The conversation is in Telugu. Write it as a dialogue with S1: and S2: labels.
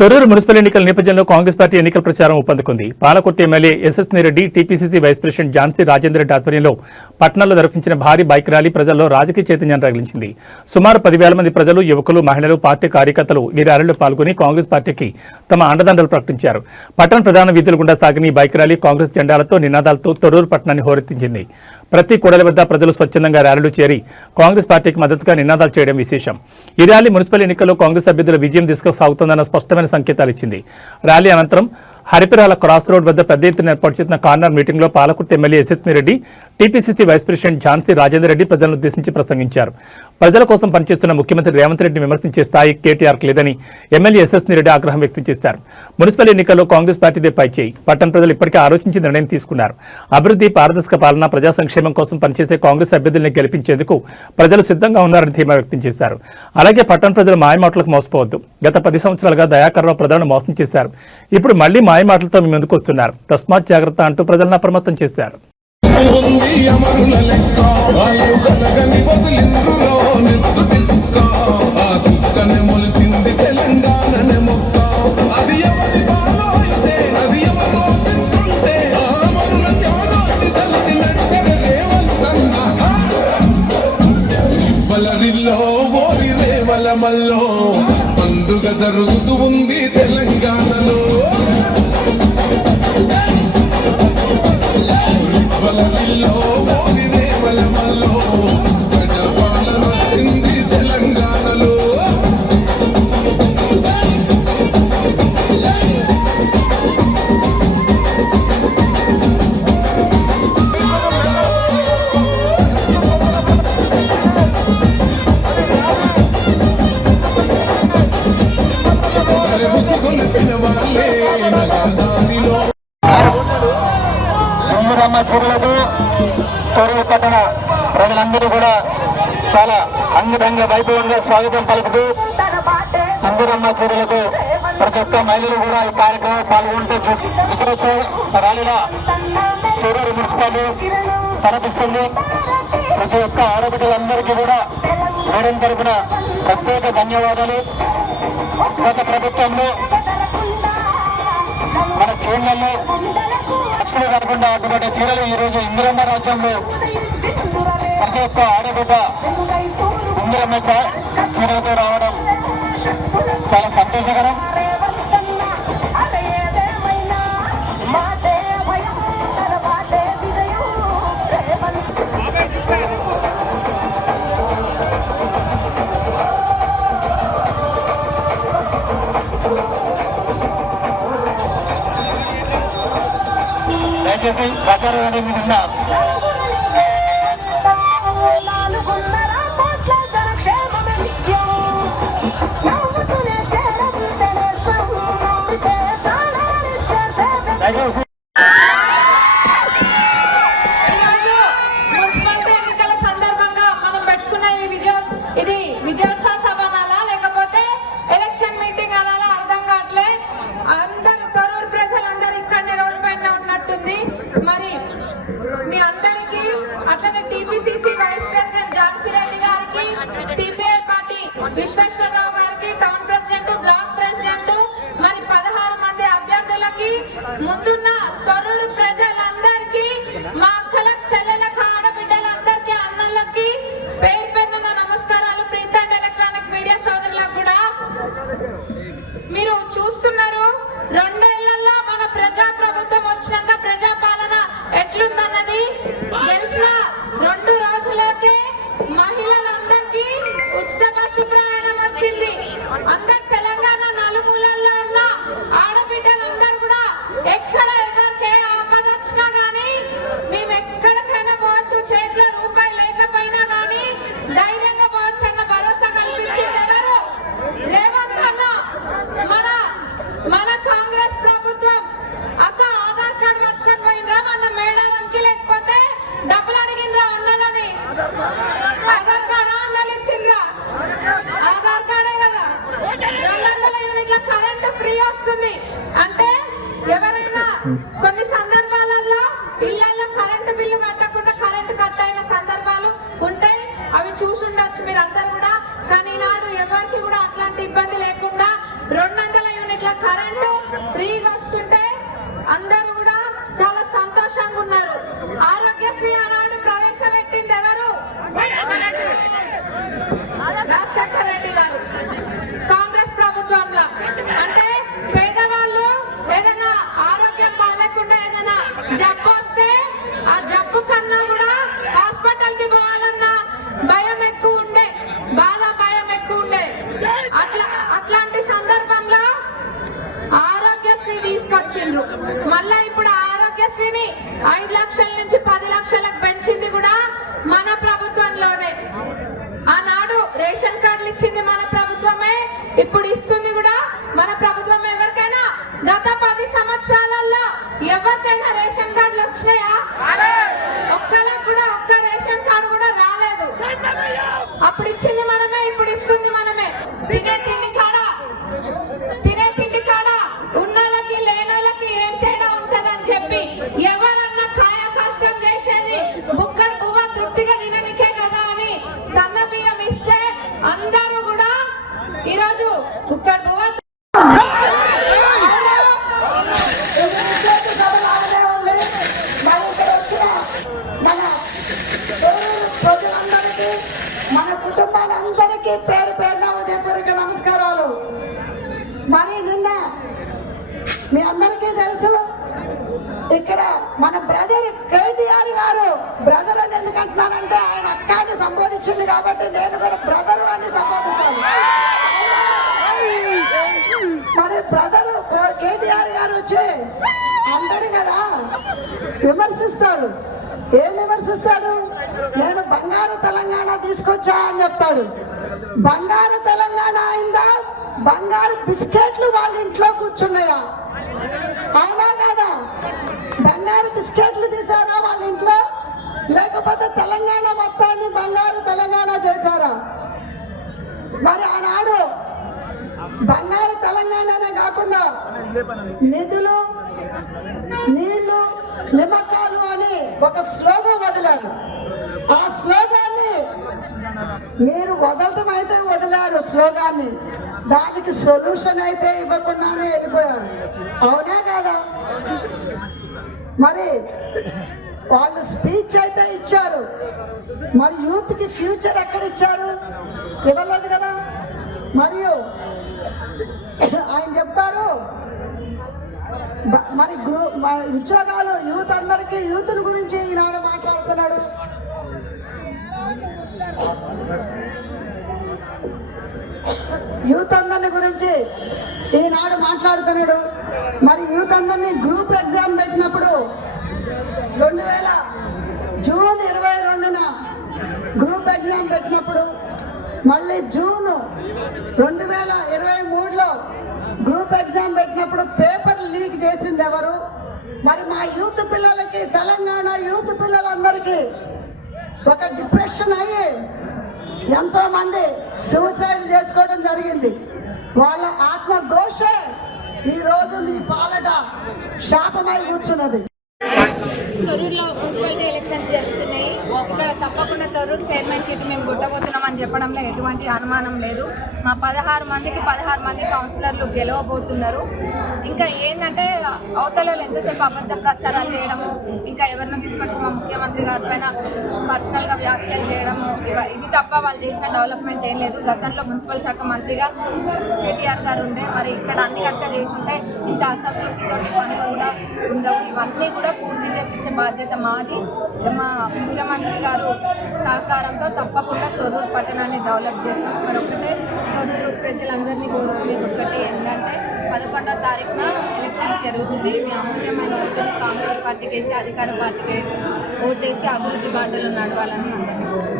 S1: తొర్రూరు మున్సిపల్ ఎన్నికల నేపథ్యంలో కాంగ్రెస్ పార్టీ ఎన్నికల ప్రచారం ఊపందుకుంది. Palakurthi MLA SS Reddy TPCC vice president Jhansi Rajendra Reddy ఆధ్వర్యంలో పట్టణంలో నిర్వహించిన భారీ బైక్ ర్యాలీ ప్రజల్లో రాజకీయ చైతన్యాన్ని రగిలించింది. సుమారు పదివేల మంది ప్రజలు యువకులు మహిళలు పార్టీ కార్యకర్తలు ఈ ర్యాలీలో పాల్గొని కాంగ్రెస్ పార్టీకి తమ అండదండలు ప్రకటించారు. పట్టణ ప్రధాన వీధుల గుండా సాగిన ఈ బైక్ ర్యాలీ కాంగ్రెస్ జెండాలతో నినాదాలతో తొర్రూరు పట్టణాన్ని హోరెత్తించింది. ప్రతి కూడలి వద్ద ప్రజలు స్వచ్ఛందంగా ర్యాలీలు చేరి కాంగ్రెస్ పార్టీకి మద్దతుగా నినాదాలు చేయడం విశేషం. ఈ ర్యాలీ మున్సిపల్ ఎన్నికల్లో కాంగ్రెస్ అభ్యర్థుల విజయం తీసుకుసాగుతుందన్న సాగుతోందన్న స్పష్టమైన సంకేతాలు ఇచ్చింది. ర్యాలీ అనంతరం హరిపిరాల క్రాస్ రోడ్ వద్ద పెద్ద ఎత్తున ఏర్పాటు చేసిన కార్నర్ మీటింగ్లో Palakurthi MLA ఎస్ఎస్మి Reddy TPCC vice president Jhansi Rajender Reddy ప్రజలను ఉద్దేశించి ప్రసంగించారు. ప్రజల కోసం పనిచేస్తున్న ముఖ్యమంత్రి రేవంత్ రెడ్డిని విమర్శించే స్థాయి కేటీఆర్కి లేదని ఎమ్మెల్యే ఎస్ఎస్మి రెడ్డి ఆగ్రహం వ్యక్తం చేశారు. మున్సిపల్ ఎన్నికల్లో కాంగ్రెస్ పార్టీదే పైచేయి. పట్టణ ప్రజలు ఇప్పటికే ఆలోచించి నిర్ణయం తీసుకున్నారు. అభివృద్ధి పారదర్శక పాలన ప్రజా సంక్షేమం కోసం పనిచేసే కాంగ్రెస్ అభ్యర్థుల్ని గెలిపించేందుకు ప్రజలు సిద్ధంగా ఉన్నారని ధీమా వ్యక్తం చేశారు. అలాగే పట్టణ ప్రజలు మాయమాటలకు మోసపోవద్దు. గత పది సంవత్సరాలుగా దయాకర్రావు ప్రజలను మోసం చేశారు. ఇప్పుడు మళ్ళీ మాయమాటలతో మీ ముందుకు వస్తున్నారు. తస్మాత్ జాగ్రత్త అంటూ ప్రజలను అప్రమత్తం చేశారు.
S2: పండుగ జరుగుతూ ఉంది తెలంగాణ
S3: అమ్మ చీరలకు తొరూరు పట్టణ ప్రజలందరూ కూడా చాలా అంగరంగ వైభవంగా స్వాగతం పలుకుతూ అందరమ్మ చీరలకు ప్రతి ఒక్క మహిళలు కూడా ఈ కార్యక్రమం పాల్గొంటూ చూసి విజయోత్సవ ర్యాలీలో తొరూరు మున్సిపాలిటీ తలపిస్తుంది. ప్రతి ఒక్క ఆడబిడ్డలందరికీ కూడా మేడం తరఫున ప్రత్యేక ధన్యవాదాలు. గత ప్రభుత్వంలో మన చీరలలో లక్షలు కాకుండా అటువంటి చీరలు ఈ రోజు ఇందిరమ్మ రాజ్యంలో ప్రతి ఒక్క ఆడబిడ్డ ఇందిరమ్మ చీరలతో రావడం చాలా సంతోషకరం. దయచేసి ప్రచారం అనేది మీద
S4: బ్లాక్ ప్రెసిడెంట్ మరి పదహారు మంది అభ్యర్థులకి ముందున్న తొరూరు ప్రజలందరికీ మా అందరు తెలంగాణ నలుమూలల్లో ఉన్న ఆడబిడ్డలందరూ కూడా ఎక్కడ ఫ్రీ వస్తుంది అంటే ఎవరైనా కొన్ని సందర్భాలలో ఇళ్ళలో కరెంటు బిల్లు కట్టకుండా కరెంటు కట్ అయిన సందర్భాలు ఉంటాయి అవి చూసి ఉండొచ్చు మీరు అందరు కూడా. కానీ నాడు ఎవరికి కూడా అట్లాంటి ఇబ్బంది లేకుండా రెండు వందల యూనిట్ల ఫ్రీగా వస్తుంటే అందరూ కూడా చాలా సంతోషంగా ఉన్నారు. ఆరోగ్యశ్రీ ఆనాడు ప్రవేశపెట్టింది ఎవరు? రాజశేఖర రెడ్డి గారు. కాంగ్రెస్ ప్రభుత్వంలో. అంటే లక్షల నుంచి పది లక్షలకు పెంచింది కూడా మన ప్రభుత్వంలోనే. ఆనాడు రేషన్ కార్డులు ఇచ్చింది మన ప్రభుత్వమే ఇప్పుడు ఇస్తుంది కూడా మన ప్రభుత్వం ఎవరికైనా? గత పది సంవత్సరాలలో ఎవరికైనా రేషన్ కార్డులు వచ్చినాయా? ఈరోజు
S5: కుక్కర్ మన కుటుంబాలందరికీ పేరు పేరున ఉదయపూర్వక నమస్కారాలు. మరి నిన్న మీ అందరికీ తెలుసు ఇక్కడ మన బ్రదర్ కేటీఆర్ గారు బ్రదర్ అని ఎందుకు అంటున్నానంటే ఆయన అక్కాన్ని సంబోధించింది కాబట్టి నేను కూడా బ్రదర్ అని సంబోధించాను మరి బ్రదర్ కేటీఆర్ గారు వచ్చి అందరు కదా విమర్శిస్తాడు ఏం విమర్శిస్తాడు? నేను బంగారు తెలంగాణ తీసుకొచ్చా అని చెప్తాడు. బంగారు తెలంగాణ అయిందా? బంగారు బిస్కెట్లు వాళ్ళ ఇంట్లో కూర్చున్నాయా? అవునా కాదా? బంగారు బిస్కెట్లు తీసారా వాళ్ళ ఇంట్లో? లేకపోతే తెలంగాణ మొత్తాన్ని బంగారు తెలంగాణ చేశారా? మరి ఆనాడు బంగారు తెలంగాణనే కాకుండా నిధులు నీళ్ళు నిమ్మకాలు అని ఒక స్లోగన్ వదిలారు. ఆ స్లోగాన్ని మీరు వదలటం అయితే వదిలారు స్లోగాన్ని. దానికి సొల్యూషన్ అయితే ఇవ్వకుండానే వెళ్ళిపోయారు. అవునా కాదా? మరి వాళ్ళు స్పీచ్ అయితే ఇచ్చారు. మరి యూత్కి ఫ్యూచర్ ఎక్కడ ఇచ్చారు? ఇవ్వలేదు కదా? మరియు ఆయన చెప్తారు. మరి గ్రూ ఉద్యోగాలు యూత్ అందరికీ యూత్ గురించి ఈనాడు మాట్లాడుతున్నాడు. యూత్ అందరిని గురించి ఈనాడు మాట్లాడుతున్నాడు. మరి యూత్ అందరినీ గ్రూప్ ఎగ్జామ్ పెట్టినప్పుడు రెండు వేల జూన్ ఇరవై రెండున గ్రూప్ ఎగ్జామ్ పెట్టినప్పుడు మళ్ళీ జూన్ రెండు వేల ఇరవై మూడులో గ్రూప్ ఎగ్జామ్ పెట్టినప్పుడు పేపర్ లీక్ చేసింది ఎవరు? మరి మా యూత్ పిల్లలకి తెలంగాణ యూత్ పిల్లలందరికీ ఒక డిప్రెషన్ అయ్యి ఎంతో మంది సూసైడ్ చేసుకోవడం జరిగింది. వాళ్ళ ఆత్మఘోషే ఈ రోజు మీ పాలట శాపమై కూర్చున్నది.
S6: తొరూరులో మున్సిపాలిటీ ఎలక్షన్స్ జరుగుతున్నాయి. ఇక్కడ తప్పకుండా తొరూరు చైర్మన్ సీట్ మేము గుట్టబోతున్నామని చెప్పడంలో ఎటువంటి అనుమానం లేదు. మా పదహారు మందికి పదహారు మంది కౌన్సిలర్లు గెలవబోతున్నారు. ఇంకా ఏంటంటే అవతల ఎంతసేపు అబద్ధ ప్రచారాలు చేయడము ఇంకా ఎవరిని తీసుకొచ్చి మా ముఖ్యమంత్రి గారి పైన పర్సనల్గా వ్యాఖ్యలు చేయడము ఇవ- ఇది తప్ప వాళ్ళు చేసిన డెవలప్మెంట్ ఏం లేదు. గతంలో మున్సిపల్ శాఖ మంత్రిగా కేటీఆర్ గారు ఉండే మరి ఇక్కడ అన్ని కనుక చేసి ఉంటే ఇంత అసంతృప్తితోటి పనులు కూడా ఉండవు. ఇవన్నీ కూడా పూర్తి చేపించే బాధ్యత మాది. మా ముఖ్యమంత్రి గారు సహకారంతో తప్పకుండా తొర్రూరు పట్టణాన్ని డెవలప్ చేస్తాం. మరొకటే తొర్రూరు ప్రజలందరినీ కోరుకునేది ఒకటి ఏంటంటే పదకొండవ తారీఖున ఎలక్షన్స్ జరుగుతున్నాయి. మీ అమూల్యమైన ఓటుని కాంగ్రెస్ పార్టీకి వేసి అధికార పార్టీకి ఓటేసి అభివృద్ధి బాటలు నడవాలని అందరినీ కోరుకుంటున్నాను.